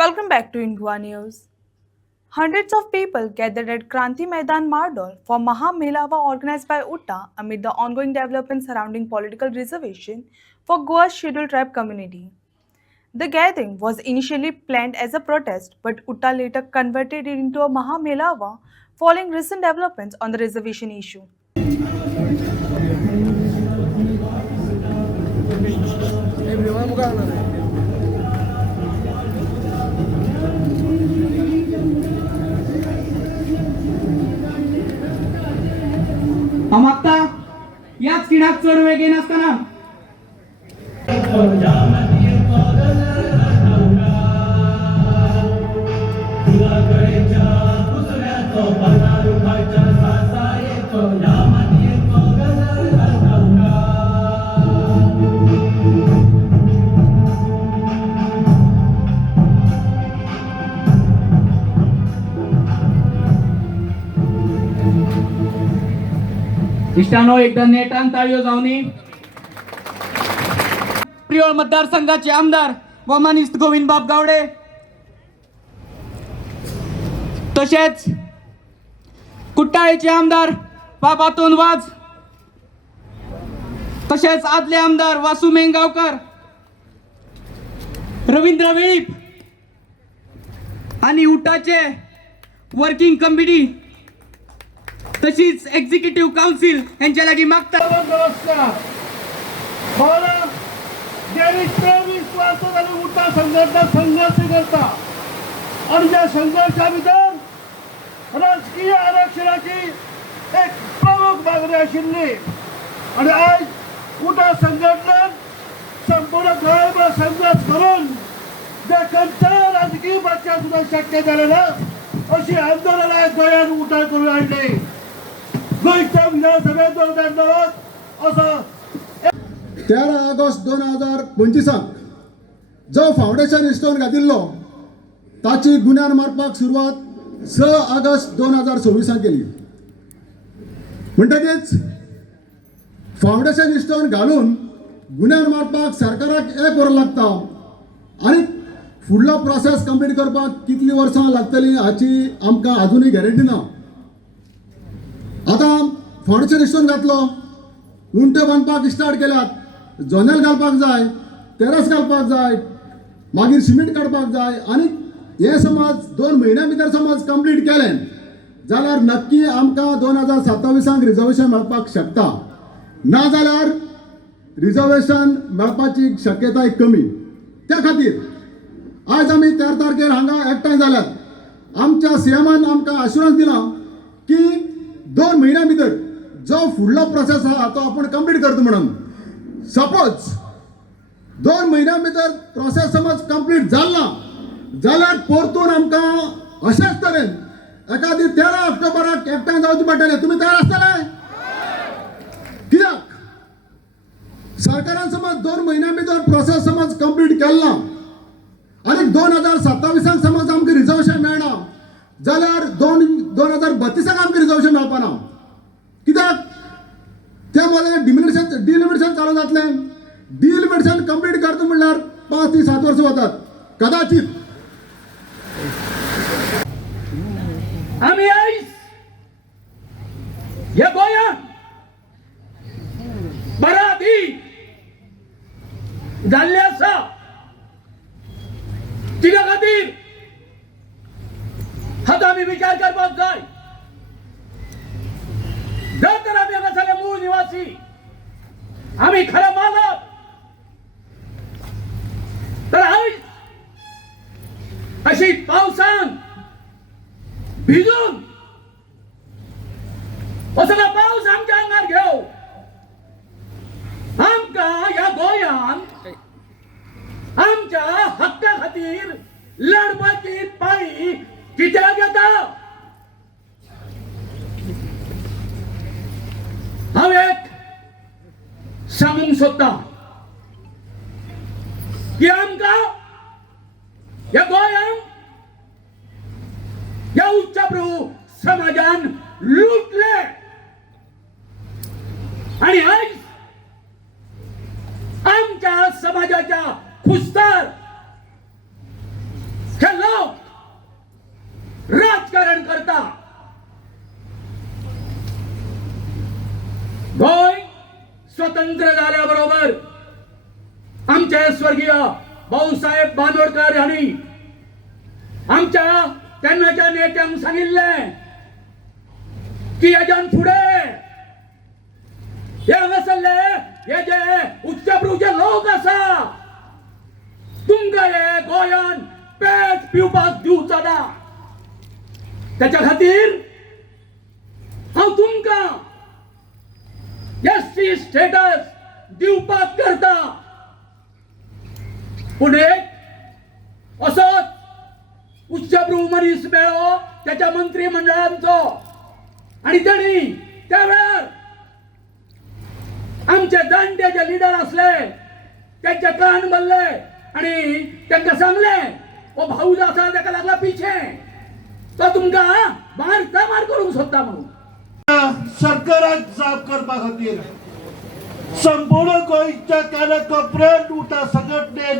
Welcome back to Indua News. Hundreds of people gathered at Kranti Maidan Mardol for Maha Melava organized by UTA amid the ongoing developments surrounding political reservation for Goa's scheduled tribe community. The gathering was initially planned as a protest, but UTA later converted it into a Maha Melava following recent developments on the reservation issue. आता याच किडाक चढ वेगे नसताना इष्टानो एकदा नेटान ताळयो जावनी प्रियोळ मतदारसंघाचे आमदार वमानिस्त गोविंद बाब गावडे तसेच कुट्टाळेचे आमदार बाबातोन वाज तसेच आदले आमदार वासू मेंगावकर रवींद्र वेळीप आणि उटाचे वर्किंग कमिटी तशीच एक्झिक्युटिव्ह काउन्सिल यांच्या लागी मागतात. गेली 23 वर्ष झाली उठा संघटना संघर्ष करता आणि या संघर्षाभितर राजकीय आरक्षणाची एक प्रमुख मागणी आशिल्ली आणि आज उठा संघटनेन संपूर्ण गोंयभर संघर्ष करून जे खंयच्या राजकीय पक्षाक सुद्धा शक्य जालें ना अशी आंदोलनां गोंयांत उठा करून हाडली. गोंयच्या विधानसभेत 2009 असं 13 ऑगस्ट 2025 जो फाउंडेशन इस्टोन घातिल्लो ताची गुन्यांर मारपाक सुरवात 6 ऑगस्ट 2026 केली. म्हणटकीच फाउंडेशन इस्टोन घालून गुन्यांर मारपाक सरकाराक 1 वर लागता आणि फुडलो प्रोसेस कंप्लीट करपाक कितली वर्सां लागतली हाची आमकां अजूनय गॅरंटी ना. आता फाउंडेशन इस्टोन घातलो, उंटे बांदपाक स्टार्ट केल्यात, जोनेल घालपाक जाय, टेरस घालपाक जाय, मागीर सिमेंट काडपाक जाय आणि हे समज 2 म्हयन्या भितर समज कंप्लीट केलें जाल्यार नक्की आमकां 2027 रिजर्वेशन मेळपाक शकता. ना जाल्यार रिजर्वेशन मेळपाची शक्यताय कमी. त्या खातीर आज आमी 13 तारखेर हांगा एकठांय जाल्यात. आमच्या सीएमान आमकां आश्वासन दिलां की 2 महिन्या भितर जो फुडलो प्रोसेस आहा तो आपण कंप्लीट करता म्हणून. सपोज 2 महिन्या भितर प्रोसेस समज कंप्लीट जालना जाल्यार परतून आमकां अशेंच तरेन एखादी 13 ऑक्टोबराक एकठांय जावचें पडटलें. तुमी तयार आसतले? कित्याक सरकारान समज 2 महिन्या भितर प्रोसेस समज कंप्लीट केलना आनी 2027 समज आमकां रिजर्वेशन मेळना जाल्यार 2032 आमकां रिजर्वेशन मेळपाना. कित्याक त्या मध्ये डिलिमिटेशन चालू जातलें. डिलिमिटेशन कंप्लीट करता म्हणल्यार 5 ते 7 वर्सां वतात कदाचित. आम्ही आयज या गोंयांत बराती जाल्ले आसा. कित्या खातीर हात आमी विचार करपाक जाय. जर तर आमी हांगासरले मूळ निवासी आमी खरे मानप तर आयज अशी पावसान भिजून असलो पावस आमच्या आंगार घेव आमकां ह्या गोंयांत आमच्या हक्का खातीर लढपाची पाळी कित्याक येता. हांव एक सांगूंक सोदतां की आमकां ह्या गोंयांत ह्या उच्चभ्रू समाजान लुटले आणि आज आमच्या समाजाच्या खुस्तार स्वतंत्र झाल्याबरोबर आमचे स्वर्गीय भाऊसाहेब बांदोडकर यांनी आमच्या तेन्नाच्या नेत्यांक सांगिल्ले की हेच्यान फुडें हे हांगासरले हे जे उच्चभ्रूचे लोक आसा तुमकां हे गोंयान पेज पिवपाक दिवचो ना. त्याच्या खातीर हांव तुमकां एससी स्टेटस दिवपाक करता. पूण एक असोच उच्चभ्रू मनीस मेळ्ळो त्याच्या मंत्रिमंडळांचो आणि त्यांनी त्या वेळार आमचे जाणटे जे लिडर असले त्यांचे कान भरले आणि त्यांना सांगले ओ भाऊ जो आसा ताका लागला पिछे तो तुमकां मार करूंक सोदता म्हणून. सरकाराक जाप करपा खातीर संपूर्ण गोंयच्या कानाकोपऱ्यांत उठा संघटनेन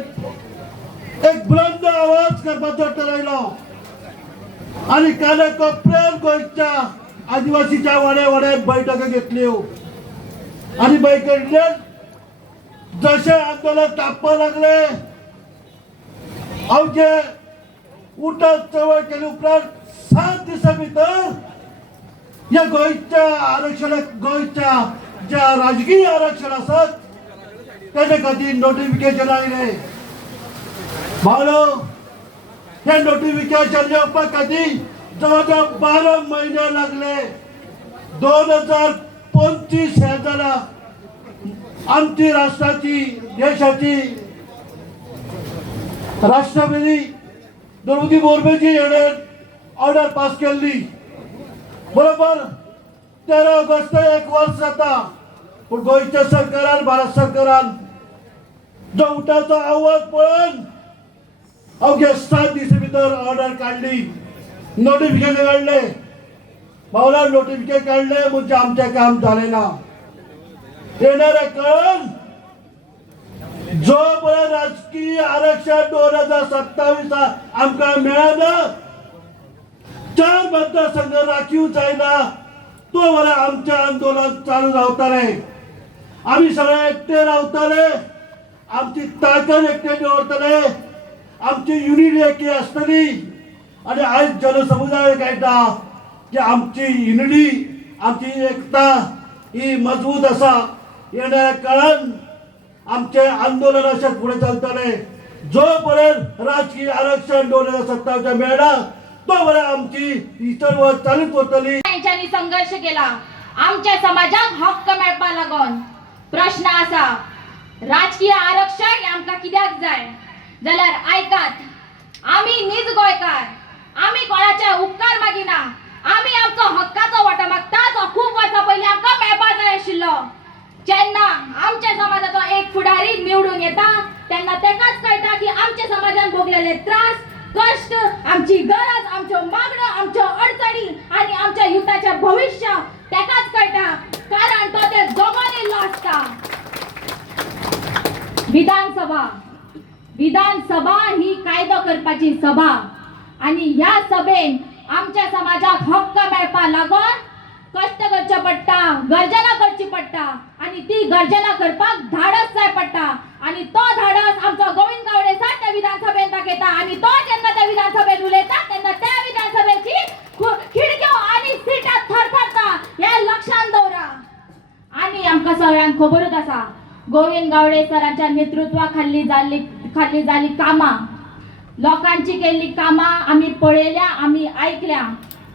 एक बुलंद आवाज करपाचो थारायलो आनी कानाकोपऱ्यांत गोंयच्या आदिवासीच्या वाड्या बैठका घेतल्यो आनी बैठकींतल्यान जशें आंदोलन तापपाक लागले हांव जे उठा चळवळ केले उपरांत 7 दिसां भितर या गोंयच्या आरक्षणाक गोंयच्या ज्या राजकीय आरक्षण आसात तेजे खातीर नोटिफिकेशन आयले. भावलो हे नोटिफिकेशन येवपा खातीर जवळ जवळ 12 म्हयने लागले. 2025 हे जालां आमची राष्ट्राची देशाची राष्ट्रपती द्रौपदी मुर्मूजी हेणें ऑर्डर पास केल्ली. बरोबर 13 ऑगस्ट 1 वर्स जाता. पूण गोंयच्या सरकारान भारत सरकारान जो उठावचो आवाज पळोवन अवघ्या 7 दिसां भितर ऑर्डर काडली, नोटिफिकेशन काडले. भावला नोटिफिकेशन काडले म्हणजे आमचें काम जालें ना. येणाऱ्या काळान जो पळय राजकीय आरक्षण 2027 आमकां मेळना, 4 मतदारसंघ राखीव जायना, तो वरा आमचें आंदोलन चालू रावतलें. आमी सगळे एकटे रावतले, आमची ताकद एकटे दवरतले, आमची युनिटी एकी आसतली. आनी आयज जनसमुदाय कळटा की आमची युनिटी आमची एकता ही मजबूत आसा. येणाऱ्या काळान आमचे आंदोलन अशें फुडें चलतलें. जो पर्यंत राजकीय आरक्षण 2027 मेळना तो पर्यंत आमची ही चळवळ चालूच उरतली. त्यांच्यानी संघर्ष केला आमच्या समाजाक हक्क मेळपा लागून. प्रश्न आसा राजकीय आरक्षण आमकां कित्याक जाय जाल्यार आयकात, आमी नीज गोंयकार, आमी कोणाचे उपकार मागिना, आमी आमचो हक्काचो वाटो मागता जो खूब वर्सां पयलीं आमकां मेळपा जाय आशिल्लो. जेन्ना आमच्या समाजाचो एक फुडारी निवडून येता तेन्ना तेकाच कळटा की आमच्या समाजान भोगलेले त्रास, कष्ट, आमची गरज, आमच्यो मागण्यो, आमच्यो अडचणी आणि आमच्या युथाचे भविष्य तेकाच कळटा, कारण तो ते जगोन येयल्लो आसता. विधानसभा ही कायदो करपाची सभा आणि ह्या सभेन आमच्या समाजाक हक्क मेळपा लागून कष्ट करचे पडटा, गर्जना करची पडटा आणि ती गर्जना करपाक धाडस जाय पडटा. आणि तो धाडस आमचो गोविंद गावडे सर त्या विधानसभेत दाखयता आणि तो जेन्ना त्या विधानसभेत उलयता तेन्ना त्या विधानसभेची खिडक्यो आणि सिटां थरथरता हे लक्षात दवरा. आणि आमकां सगळ्यांक खबरूच आसा गोविंद गावडे सरांच्या नेतृत्वाखाली जाल्ली कामां, लोकांची केल्ली कामां आमी पळयल्या, आमी आयकल्या.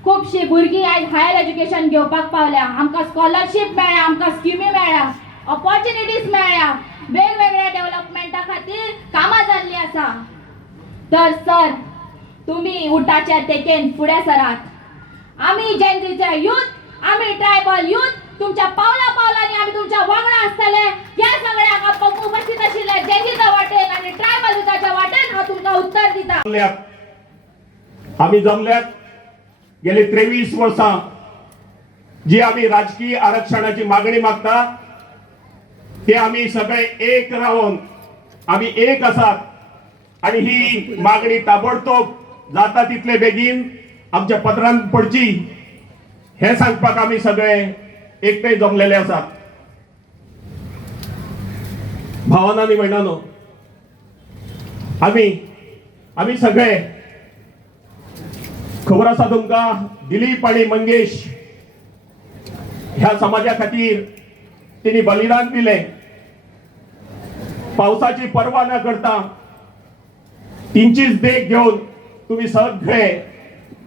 खूबशीं भुरगीं आयज हायर एज्युकेशन घेवपाक पावल्या, आमकां स्कॉलरशीप मेळ्ळ्या, आमकां स्किमी मेळ्ळ्या, ऑपॉर्च्युनिटीज मेळ्ळ्या, वेगवेगळ्या डेव्हलपमेंटा खातीर कामां जाल्लीं आसा. तर सर तुमी उठाच्या तेकेन फुडें सरात. आमी जेनजीचे यूथ, आमी ट्रायबल यूथ तुमच्या पावलांनी आमी तुमच्या वांगडा आसतले. ह्या सगळ्याक उपस्थित आशिल्ले जेनजीच्या वाटेन आणि ट्रायबल युथाच्या वाटेन हांव तुमकां उत्तर दिता. आमी जमल्यात गेली 23 वर्सां जी आमी राजकीय आरक्षणाची मागणी मागता ते आमी सगळे एक रावन आमी एक आसात आणि ही मागणी ताबडतोब जाता तितले बेगीन आमच्या पदरांत पडची हे सांगपाक आमी सगळे एकठांय जमलेले आसात. भावनांनी भयणानो, आम्ही सगळे खबर आसा तुमकां, दिलीप आणि मंगेश ह्या समाजा खातीर तिने बलिदान दिले. पावसाची पर्वा न करता तिंचीच देख घेऊन तुम्ही सगळे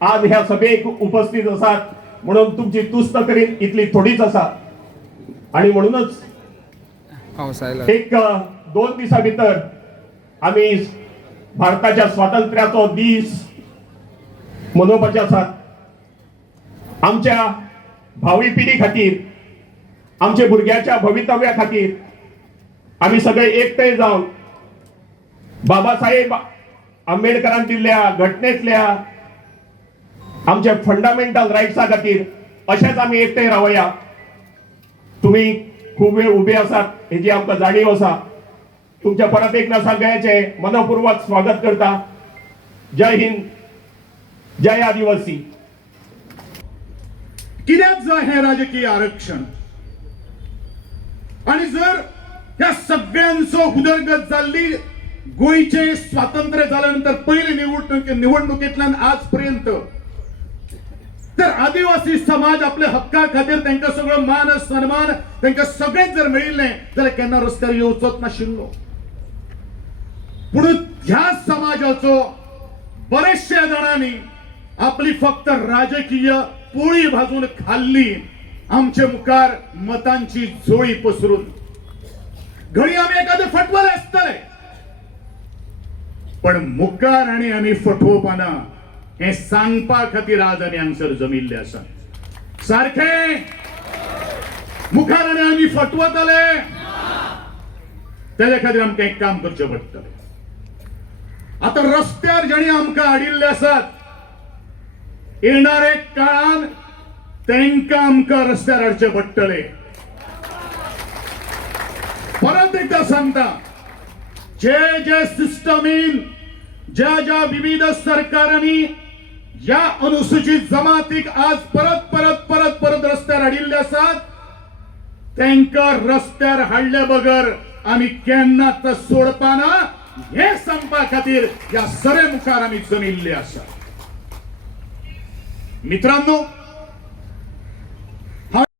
आज ह्या सभेक उपस्थित आसात, म्हणून तुमची तुस्त करीन इतली थोडीच आसा. आणि म्हणूनच एक 2 दिसा भितर आम्ही भारताच्या स्वातंत्र्याचो दीस मनोवपाचे आसात. आमच्या भावी पिढी खातीर, आमच्या भुरग्याच्या भवितव्या खातीर आम्ही सगळे एकठांय जावन बाबासाहेब आंबेडकरान दिल्ल्या घटनेतल्या आमच्या फंडामेंटल रायट्सा खातीर अशेंच आमी एकठांय रावया. तुम्ही खूप वेळ उभे आसात हेची आमकां जाणीव आसा. तुमच्या परत एकदा सगळ्यांचे मनपूर्वक स्वागत करता. जय हिंद, जय आदिवासी. कित्याक जाय हे राजकीय आरक्षण? आणि जर ह्या सगळ्यांचो उदरगत जाल्ली गोयचे स्वातंत्र्य झाल्यानंतर पहिले निवडणुकीतल्यान आजपर्यंत तर आदिवासी समाज आपल्या हक्का खातीर तांकां सगळो मान सन्मान तांकां सगळेंच जर मेळिल्लें जाल्यार केन्ना रस्त्यार येवचोच नाशिल्लो. पूण ह्या समाजाचो बरेचशे जाणांनी आपली फक्त राजकीय पोळी भाजून खाल्ली. आमचे मुखार मतांची झोळी पसरून घडी आम्ही एखादे फटवले असतले, पण मुखार आणि आम्ही फटवपाना हे सांगपा खातीर आज आमी हांगसर जमिल्ले आसा. सारखे मुखार आणि आम्ही फटवतले त्याच्या खातीर आमकां एक काम करचें पडटलें. आता रस्त्यार जेणी आमकां हाडिल्ले आसात, येणारे काळान तांकां आमकां रस्त्यार हाडचें पडटलें. परत एकदा सांगता, जे सिस्टमीन ज्या विविध सरकारांनी या अनुसूचित जमातीक आज परत रस्त्यार हाडिल्ले आसात, तांकां रस्त्यार हाडले बगर आमी केन्नाच सोडपाना हे सांगपा खातीर या सरे मुखार आमी जमिल्ले आसा. मित्रांनो,